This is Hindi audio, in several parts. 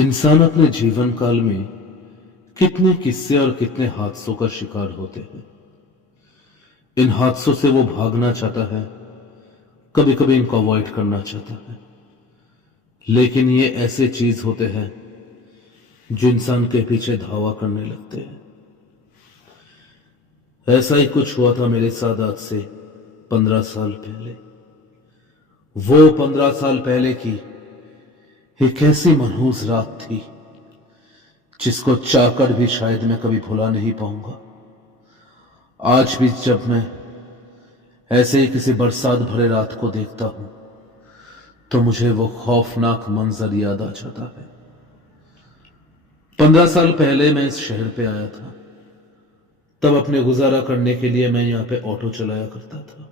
इंसान अपने जीवन काल में कितने किस्से और कितने हादसों का शिकार होते हैं। इन हादसों से वो भागना चाहता है, कभी कभी इनको अवॉइड करना चाहता है, लेकिन ये ऐसे चीज होते हैं जो इंसान के पीछे धावा करने लगते हैं। ऐसा ही कुछ हुआ था मेरे साथ आज से 15 साल पहले। वो 15 साल पहले की एक ऐसी मनहूस रात थी जिसको चाहकर भी शायद मैं कभी भुला नहीं पाऊंगा। आज भी जब मैं ऐसे ही किसी बरसात भरे रात को देखता हूं तो मुझे वो खौफनाक मंजर याद आ जाता है। 15 साल पहले मैं इस शहर पे आया था। तब अपने गुजारा करने के लिए मैं यहां पे ऑटो चलाया करता था।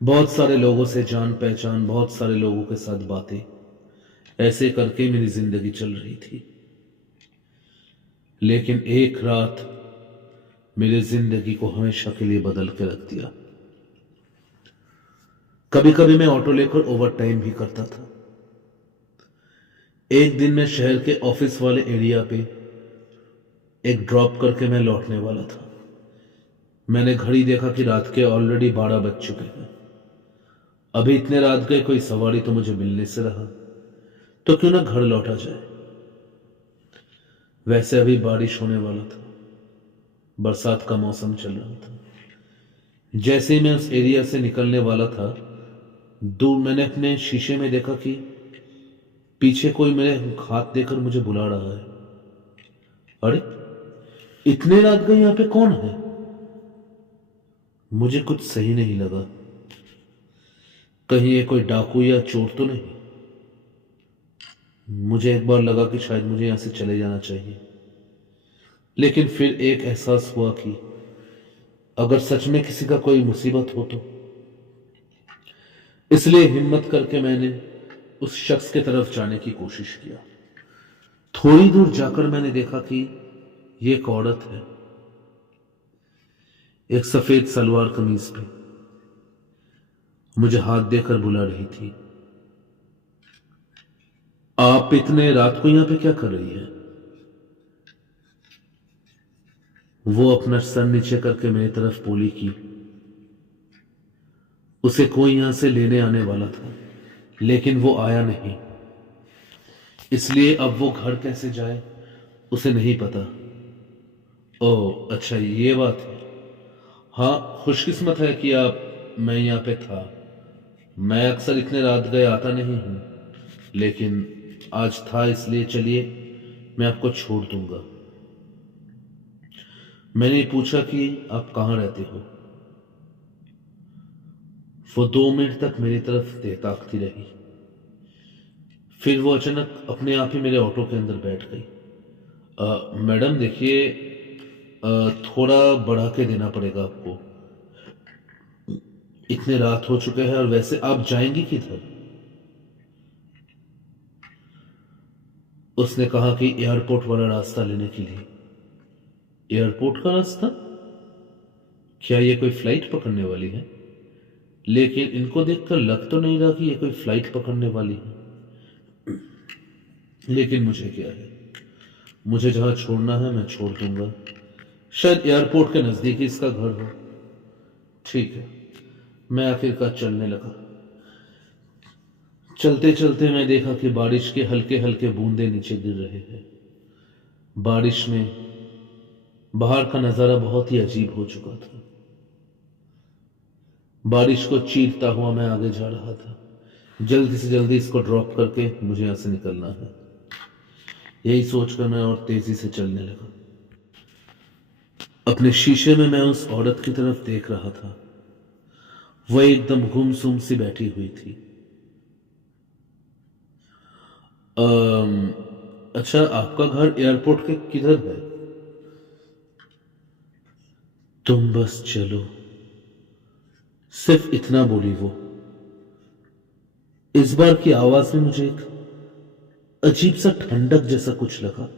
बहुत सारे लोगों से जान पहचान, बहुत सारे लोगों के साथ बातें, ऐसे करके मेरी जिंदगी चल रही थी। लेकिन एक रात मेरी जिंदगी को हमेशा के लिए बदल के रख दिया। कभी कभी मैं ऑटो लेकर ओवर टाइम भी करता था। एक दिन मैं शहर के ऑफिस वाले एरिया पे एक ड्रॉप करके मैं लौटने वाला था। मैंने घड़ी देखा कि रात के ऑलरेडी 12 बज चुके हैं। अभी इतने रात गए कोई सवारी तो मुझे मिलने से रहा, तो क्यों ना घर लौटा जाए। वैसे अभी बारिश होने वाला था, बरसात का मौसम चल रहा था। जैसे ही मैं उस एरिया से निकलने वाला था, दूर मैंने अपने शीशे में देखा कि पीछे कोई मेरे हाथ देकर मुझे बुला रहा है। अरे, इतने रात गए यहां पे कौन है? मुझे कुछ सही नहीं लगा। कहीं ये कोई डाकू या चोर तो नहीं? मुझे एक बार लगा कि शायद मुझे यहां से चले जाना चाहिए, लेकिन फिर एक एहसास हुआ कि अगर सच में किसी का कोई मुसीबत हो तो। इसलिए हिम्मत करके मैंने उस शख्स की तरफ जाने की कोशिश किया। थोड़ी दूर जाकर मैंने देखा कि ये एक औरत है, एक सफेद सलवार कमीज पे मुझे हाथ देकर बुला रही थी। आप इतने रात को यहां पे क्या कर रही है? वो अपना सर नीचे करके मेरी तरफ बोली कि उसे कोई यहां से लेने आने वाला था, लेकिन वो आया नहीं, इसलिए अब वो घर कैसे जाए उसे नहीं पता। ओह अच्छा, ये बात है। हाँ, खुशकिस्मत है कि मैं यहां पे था। मैं अक्सर इतने रात गए आता नहीं हूं, लेकिन आज था, इसलिए चलिए मैं आपको छोड़ दूंगा। मैंने पूछा कि आप कहां रहते हो। वो 2 मिनट तक मेरी तरफ ताकती रही। फिर वो अचानक अपने आप ही मेरे ऑटो के अंदर बैठ गई। मैडम देखिए, थोड़ा बढ़ा के देना पड़ेगा आपको। इतने रात हो चुके हैं, और वैसे आप जाएंगी किधर? उसने कहा कि एयरपोर्ट वाला रास्ता लेने के लिए। एयरपोर्ट का रास्ता? क्या ये कोई फ्लाइट पकड़ने वाली है? लेकिन इनको देखकर लग तो नहीं रहा कि ये कोई फ्लाइट पकड़ने वाली है। लेकिन मुझे क्या है, मुझे जहां छोड़ना है मैं छोड़ दूंगा। शायद एयरपोर्ट के नजदीक ही इसका घर हो। ठीक है, मैं आखिरकार चलने लगा। चलते चलते मैं देखा कि बारिश के हल्के हल्के बूंदे नीचे गिर रहे हैं। बारिश में बाहर का नजारा बहुत ही अजीब हो चुका था। बारिश को चीरता हुआ मैं आगे जा रहा था। जल्दी से जल्दी इसको ड्रॉप करके मुझे यहां से निकलना है, यही सोचकर मैं और तेजी से चलने लगा। अपने शीशे में मैं उस औरत की तरफ देख रहा था। वह एकदम गुमसुम सी बैठी हुई थी। अच्छा, आपका घर एयरपोर्ट के किधर है? तुम बस चलो, सिर्फ इतना बोली वो। इस बार की आवाज में मुझे एक अजीब सा ठंडक जैसा कुछ लगा।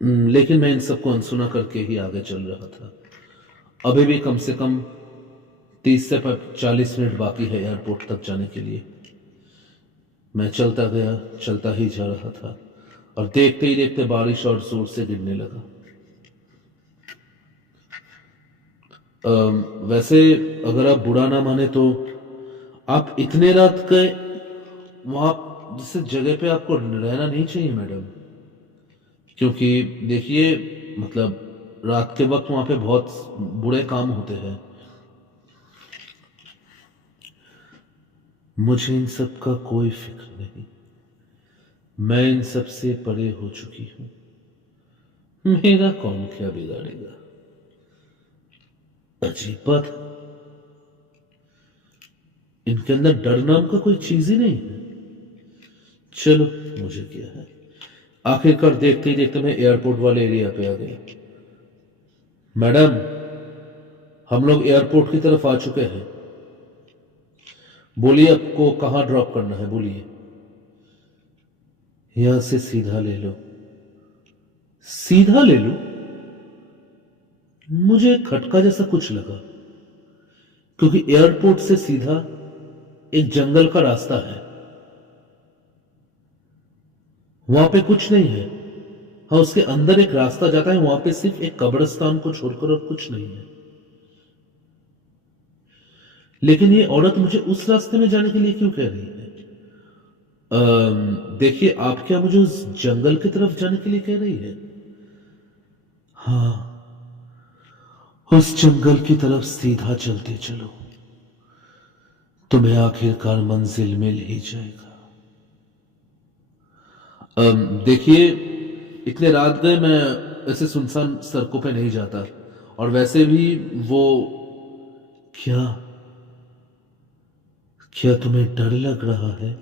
लेकिन मैं इन सबको अनसुना करके ही आगे चल रहा था। अभी भी कम से कम 30 से 40 मिनट बाकी है एयरपोर्ट तक जाने के लिए। मैं चलता गया, चलता ही जा रहा था और देखते ही देखते बारिश और जोर से गिरने लगा। वैसे अगर आप बुरा ना माने तो आप इतने रात गए वहां, जिस जगह पे आपको रहना नहीं चाहिए मैडम, क्योंकि देखिए मतलब रात के वक्त वहां पे बहुत बुरे काम होते हैं। मुझे इन सब का कोई फिक्र नहीं, मैं इन सब से परे हो चुकी हूं। मेरा कौन क्या बिगाड़ेगा। अजीब बात है, इनके अंदर डर नाम का कोई चीज ही नहीं है। चलो मुझे क्या है। आखिरकार देखते ही देखते मैं एयरपोर्ट वाले एरिया पे आ गया। मैडम, हम लोग एयरपोर्ट की तरफ आ चुके हैं। बोलिए आपको कहां ड्रॉप करना है, बोलिए। यहां से सीधा ले लो। सीधा ले लो? मुझे खटका जैसा कुछ लगा, क्योंकि एयरपोर्ट से सीधा एक जंगल का रास्ता है, वहां पे कुछ नहीं है। हाँ, उसके अंदर एक रास्ता जाता है, वहां पे सिर्फ एक कब्रिस्तान को छोड़कर और कुछ नहीं है। लेकिन ये औरत मुझे उस रास्ते में जाने के लिए क्यों कह रही है? देखिए, आप क्या मुझे उस जंगल की तरफ जाने के लिए कह रही है? हाँ, उस जंगल की तरफ सीधा चलते चलो, तुम्हें आखिरकार मंजिल मिल ही जाएगा। देखिए, इतने रात गए मैं ऐसे सुनसान सड़कों पे नहीं जाता, और वैसे भी वो क्या क्या तुम्हें डर लग रहा है?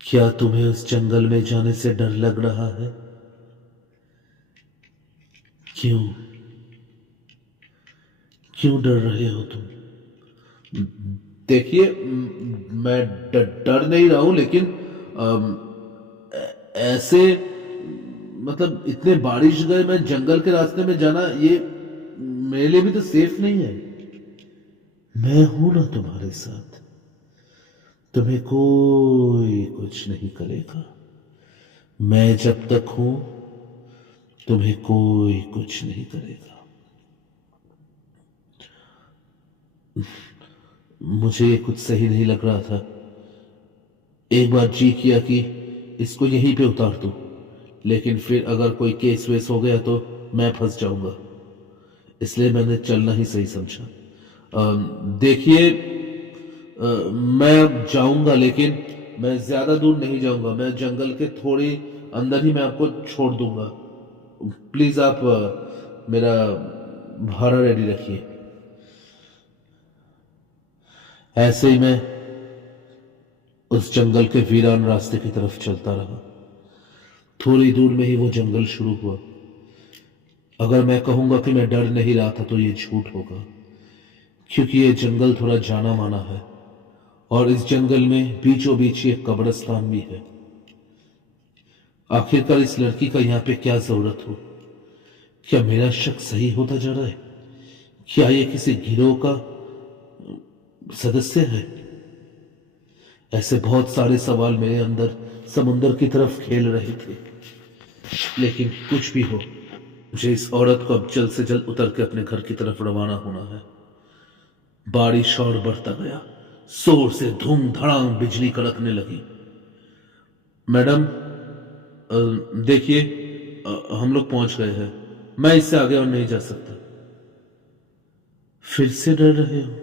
क्या तुम्हें उस जंगल में जाने से डर लग रहा है? क्यों क्यों डर रहे हो तुम? देखिए, मैं डर नहीं रहा हूं, लेकिन ऐसे मतलब इतने बारिश गए, मैं जंगल के रास्ते में जाना ये मेरे लिए भी तो सेफ नहीं है। मैं हूं ना तुम्हारे साथ, तुम्हें कोई कुछ नहीं करेगा। मैं जब तक हूं, तुम्हें कोई कुछ नहीं करेगा। मुझे ये कुछ सही नहीं लग रहा था। एक बार जी किया कि इसको यहीं पे उतार दूं, लेकिन फिर अगर कोई केस वेस हो गया तो मैं फंस जाऊंगा, इसलिए मैंने चलना ही सही समझा। देखिए, मैं जाऊंगा, लेकिन मैं ज्यादा दूर नहीं जाऊंगा। मैं जंगल के थोड़ी अंदर ही मैं आपको छोड़ दूंगा। प्लीज आप मेरा भाड़ा रेडी रखिए। ऐसे ही मैं उस जंगल के वीरान रास्ते की तरफ चलता रहा। थोड़ी दूर में ही वो जंगल शुरू हुआ। अगर मैं कहूंगा कि मैं डर नहीं रहा था तो ये झूठ होगा, क्योंकि ये जंगल थोड़ा जाना माना है, और इस जंगल में बीचों बीच एक कब्रिस्तान भी है। आखिरकार इस लड़की का यहां पे क्या जरूरत हो? क्या मेरा शक सही होता जा रहा है? क्या ये किसी गिरोह का सदस्य है? ऐसे बहुत सारे सवाल मेरे अंदर समुंदर की तरफ खेल रहे थे। लेकिन कुछ भी हो, मुझे इस औरत को अब जल्द से जल्द उतर के अपने घर की तरफ रवाना होना है। बारिश और बढ़ता गया, जोर से धूम धड़ाम बिजली कड़कने लगी। मैडम, देखिए, हम लोग पहुंच गए हैं। मैं इससे आगे और नहीं जा सकता। फिर से डर रहे हो?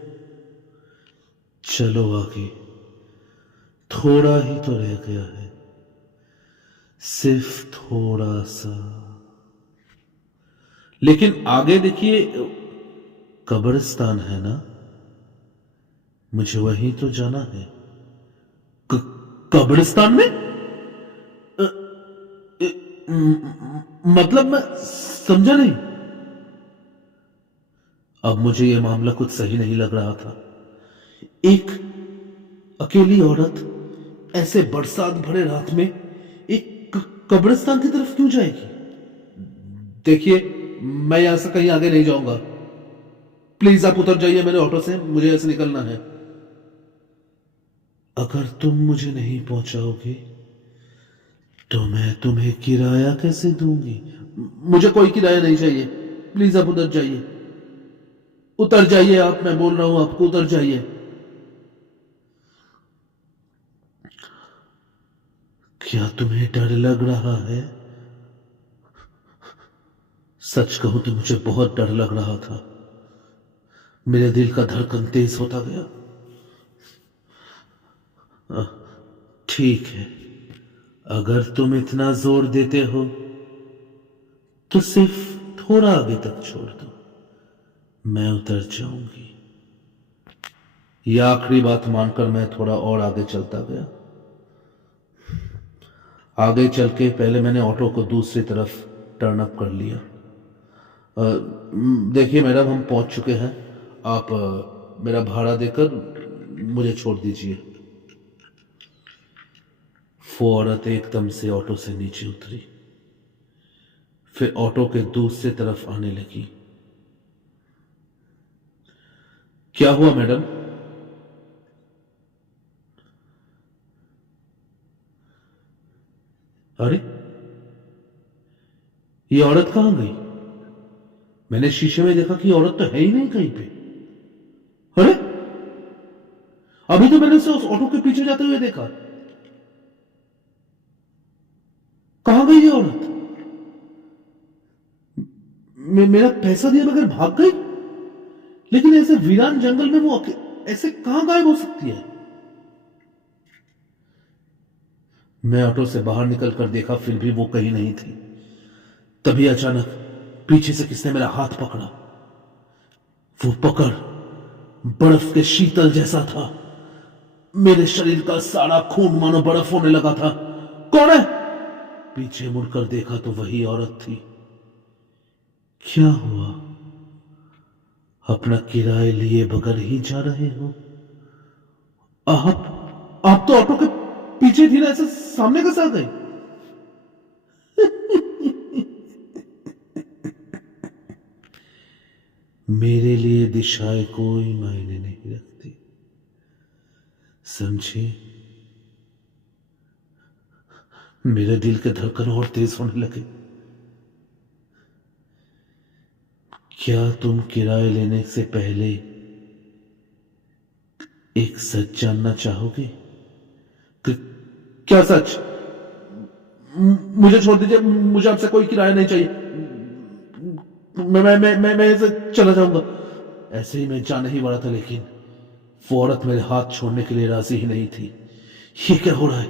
चलो आगे, थोड़ा ही तो रह गया है, सिर्फ थोड़ा सा। लेकिन आगे देखिए, कब्रिस्तान है ना, मुझे वहीं तो जाना है। कब्रिस्तान में? अ, मतलब मैं समझा नहीं। अब मुझे यह मामला कुछ सही नहीं लग रहा था। एक अकेली औरत ऐसे बरसात भरे रात में एक कब्रिस्तान की तरफ क्यों जाएगी? देखिए, मैं यहां से कहीं आगे नहीं जाऊंगा। प्लीज आप उतर जाइए मेरे ऑटो से, मुझे ऐसे निकलना है। अगर तुम मुझे नहीं पहुंचाओगे तो मैं तुम्हें किराया कैसे दूंगी? मुझे कोई किराया नहीं चाहिए। प्लीज आप उतर जाइए, उतर जाइए आप, मैं बोल रहा हूं आपको, उतर जाइए। क्या तुम्हें डर लग रहा है? सच कहूं तो मुझे बहुत डर लग रहा था। मेरे दिल का धड़कन तेज होता गया। अ, ठीक है, अगर तुम इतना जोर देते हो तो सिर्फ थोड़ा आगे तक छोड़ दो, मैं उतर जाऊंगी। यह आखिरी बात मानकर मैं थोड़ा और आगे चलता गया। आगे चल के पहले मैंने ऑटो को दूसरी तरफ टर्न अप कर लिया। देखिए मैडम, हम पहुंच चुके हैं। आप मेरा भाड़ा देकर मुझे छोड़ दीजिए। वो औरत एकदम से ऑटो से नीचे उतरी, फिर ऑटो के दूसरी तरफ आने लगी। क्या हुआ मैडम? अरे, ये औरत कहां गई? मैंने शीशे में देखा कि औरत तो है ही नहीं कहीं पे। अरे, अभी तो मैंने उसे उस ऑटो के पीछे जाते हुए देखा। कहां गई ये औरत? मेरा पैसा दिया बगैर भाग गई? लेकिन ऐसे वीरान जंगल में वो ऐसे कहां गायब हो सकती है? मैं ऑटो से बाहर निकलकर देखा, फिर भी वो कहीं नहीं थी। तभी अचानक पीछे से किसने मेरा हाथ पकड़ा। वो पकड़ बर्फ के शीतल जैसा था। मेरे शरीर का सारा खून मानो बर्फ होने लगा था। कौन है? पीछे मुड़कर देखा तो वही औरत थी। क्या हुआ? अपना किराए लिए बगैर ही जा रहे हो? आप तो ऑटो के पीछे थी ना, ऐसे सामने कैसे आ गए? मेरे लिए दिशाएं कोई मायने नहीं रखती, समझी? मेरे दिल के धड़कन और तेज होने लगे। क्या तुम किराए लेने से पहले एक सच जानना चाहोगे? कि, क्या सच? मुझे छोड़ दीजिए, मुझे आपसे कोई किराया नहीं चाहिए। मैं ऐसे चला जाऊंगा। ऐसे ही मैं जाने ही वाला था, लेकिन वो औरत मेरे हाथ छोड़ने के लिए राजी ही नहीं थी। ये क्या हो रहा है?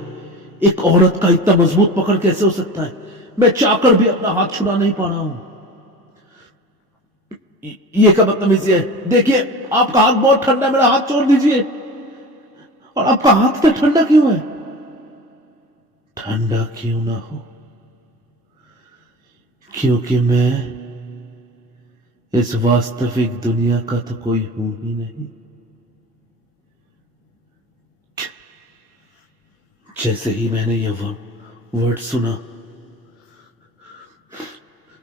एक औरत का इतना मजबूत पकड़ कैसे हो सकता है? मैं चाहकर भी अपना हाथ छुड़ा नहीं पा रहा हूं। ये क्या बदतमीजी है? देखिए, आपका हाथ बहुत ठंडा है, मेरा हाथ छोड़ दीजिए। और आपका हाथ इतना ठंडा क्यों है? ठंडा क्यों ना हो, क्योंकि मैं इस वास्तविक दुनिया का तो कोई हूं ही नहीं। जैसे ही मैंने यह वर्ड सुना,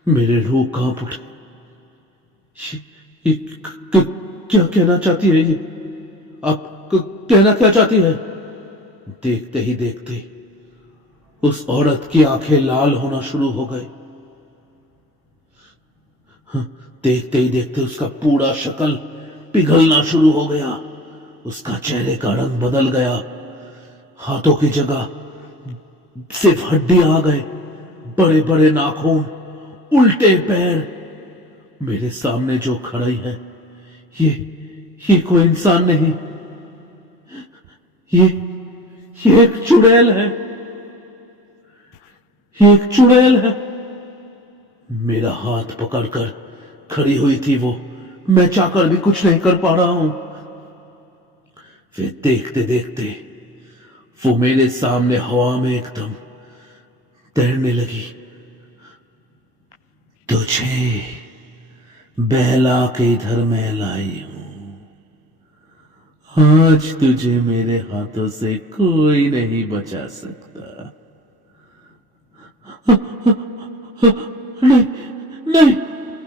मेरे रूह कांप उठे। क्या कहना चाहती है ये? आप कहना क्या चाहती है? देखते ही देखते उस औरत की आंखें लाल होना शुरू हो गई। देखते ही देखते उसका पूरा शक्ल पिघलना शुरू हो गया। उसका चेहरे का रंग बदल गया। हाथों की जगह सिर्फ हड्डियां आ गए, बड़े बड़े नाखून, उल्टे पैर। मेरे सामने जो खड़ी है, ये ये कोई इंसान नहीं, ये ये एक चुड़ैल है। ये एक चुड़ैल है। मेरा हाथ पकड़कर खड़ी हुई थी वो। मैं चाहकर भी कुछ नहीं कर पा रहा हूं। फिर देखते देखते वो मेरे सामने हवा में एकदम तैरने लगी। तुझे बहला के इधर मैं लाई हूं। आज तुझे मेरे हाथों से कोई नहीं बचा सकता। नहीं, नहीं,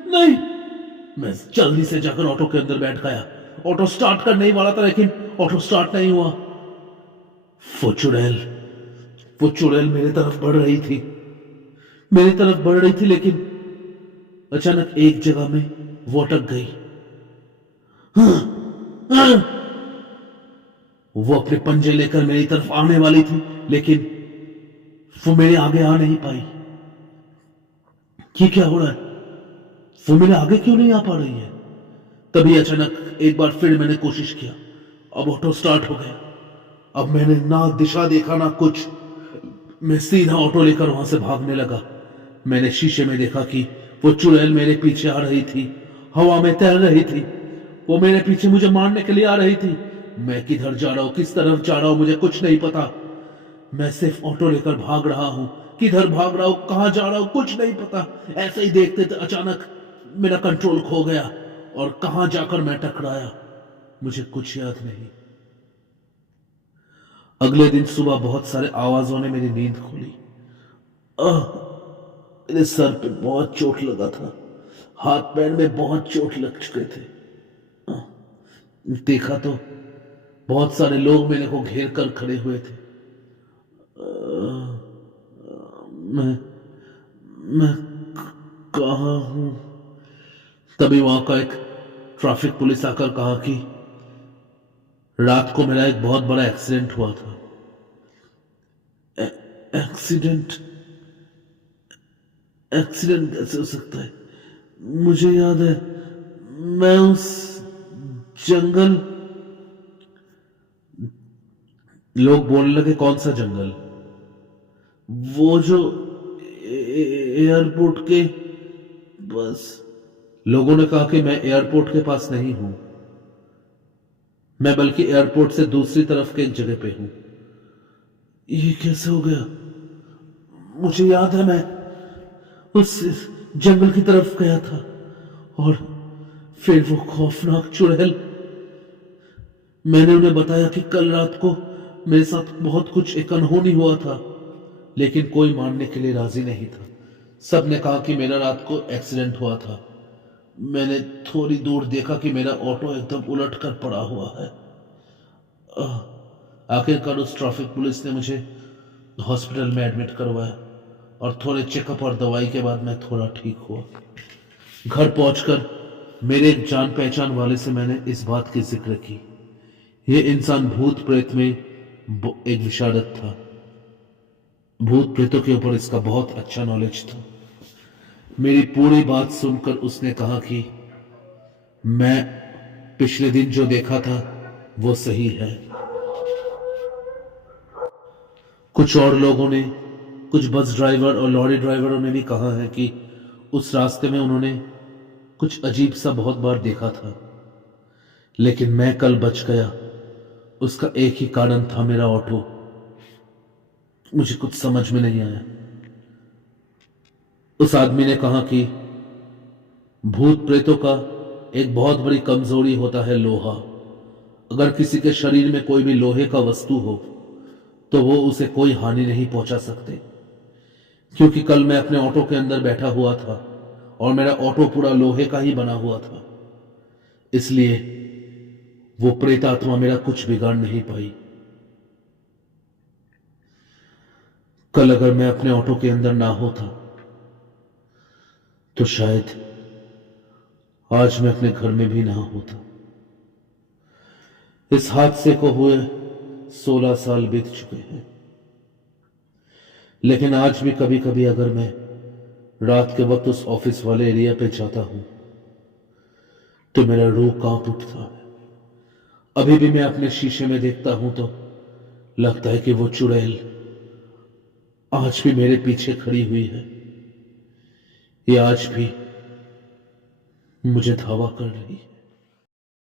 नहीं। मैं जल्दी से जाकर ऑटो के अंदर बैठ गया। ऑटो स्टार्ट करने ही वाला था, लेकिन ऑटो स्टार्ट नहीं हुआ। वो चुड़ैल वो चुड़ैल मेरी तरफ बढ़ रही थी, मेरी तरफ बढ़ रही थी, लेकिन अचानक एक जगह में वो अटक गई। वो अपने पंजे लेकर मेरी तरफ आने वाली थी, लेकिन वो मेरे आगे आ नहीं पाई। ये क्या हो रहा है? वो मेरे आगे क्यों नहीं आ पा रही है? तभी अचानक एक बार फिर मैंने कोशिश किया। अब ऑटो स्टार्ट हो गया। अब मैंने ना दिशा देखा ना कुछ, मैं सीधा ऑटो लेकर वहां से भागने लगा। मैंने शीशे में देखा कि वो चुड़ैल मेरे पीछे आ रही थी, हवा में तैर रही थी। वो मेरे पीछे मुझे मारने के लिए आ रही थी। मैं किधर जा रहा हूं, किस तरफ जा रहा हूं, मुझे कुछ नहीं पता। मैं सिर्फ ऑटो लेकर भाग रहा हूं। किधर भाग रहा हूं, कहां जा रहा हूं, कुछ नहीं पता। ऐसे ही देखते थे अचानक मेरा कंट्रोल खो गया और कहां जाकर मैं टकराया, मुझे कुछ याद नहीं। अगले दिन सुबह बहुत सारे आवाजों ने मेरी नींद खोली। मेरे सर पे बहुत चोट लगा था, हाथ पैर में बहुत चोट लग चुके थे। देखा तो बहुत सारे लोग मेरे को घेर कर खड़े हुए थे। मैं मैं कहाँ हूं? तभी वहां का एक ट्रैफिक पुलिस आकर कहा कि रात को मेरा एक बहुत बड़ा एक्सीडेंट हुआ था। एक्सीडेंट? एक्सीडेंट कैसे हो सकता है? मुझे याद है, मैं उस जंगल। लोग बोलने लगे, कौन सा जंगल? वो जो एयरपोर्ट के बस। लोगों ने कहा कि मैं एयरपोर्ट के पास नहीं हूं, मैं बल्कि एयरपोर्ट से दूसरी तरफ के एक जगह पे हूं। ये कैसे हो गया? मुझे याद है, मैं उस जंगल की तरफ गया था और फिर वो खौफनाक चुड़ैल। मैंने उन्हें बताया कि कल रात को मेरे साथ बहुत कुछ एक अनहोनी हुआ था, लेकिन कोई मानने के लिए राजी नहीं था। सबने कहा कि मेरा रात को एक्सीडेंट हुआ था। मैंने थोड़ी दूर देखा कि मेरा ऑटो एकदम उलट कर पड़ा हुआ है। आखिरकार उस ट्रैफिक पुलिस ने मुझे हॉस्पिटल में एडमिट करवाया और थोड़े चेकअप और दवाई के बाद मैं थोड़ा ठीक हुआ। घर पहुंचकर मेरे एक जान पहचान वाले से मैंने इस बात की जिक्र की। यह इंसान भूत प्रेत में एक विशारद था। भूत प्रेतों के ऊपर इसका बहुत अच्छा नॉलेज था। मेरी पूरी बात सुनकर उसने कहा कि मैं पिछले दिन जो देखा था वो सही है। कुछ और लोगों ने, कुछ बस ड्राइवर और लॉरी ड्राइवरों ने भी कहा है कि उस रास्ते में उन्होंने कुछ अजीब सा बहुत बार देखा था, लेकिन मैं कल बच गया। उसका एक ही कारण था, मेरा ऑटो। मुझे कुछ समझ में नहीं आया। उस आदमी ने कहा कि भूत प्रेतों का एक बहुत बड़ी कमजोरी होता है लोहा। अगर किसी के शरीर में कोई भी लोहे का वस्तु हो तो वो उसे कोई हानि नहीं पहुंचा सकते। क्योंकि कल मैं अपने ऑटो के अंदर बैठा हुआ था और मेरा ऑटो पूरा लोहे का ही बना हुआ था, इसलिए वो प्रेत आत्मा मेरा कुछ बिगाड़ नहीं पाई। कल अगर मैं अपने ऑटो के अंदर ना होता तो शायद आज मैं अपने घर में भी ना होता। इस हादसे को हुए 16 साल बीत चुके हैं, लेकिन आज भी कभी कभी अगर मैं रात के वक्त उस ऑफिस वाले एरिया पे जाता हूं तो मेरा रूह कांप उठता है। अभी भी मैं अपने शीशे में देखता हूं तो लगता है कि वो चुड़ैल आज भी मेरे पीछे खड़ी हुई है। ये आज भी मुझे धावा कर रही है।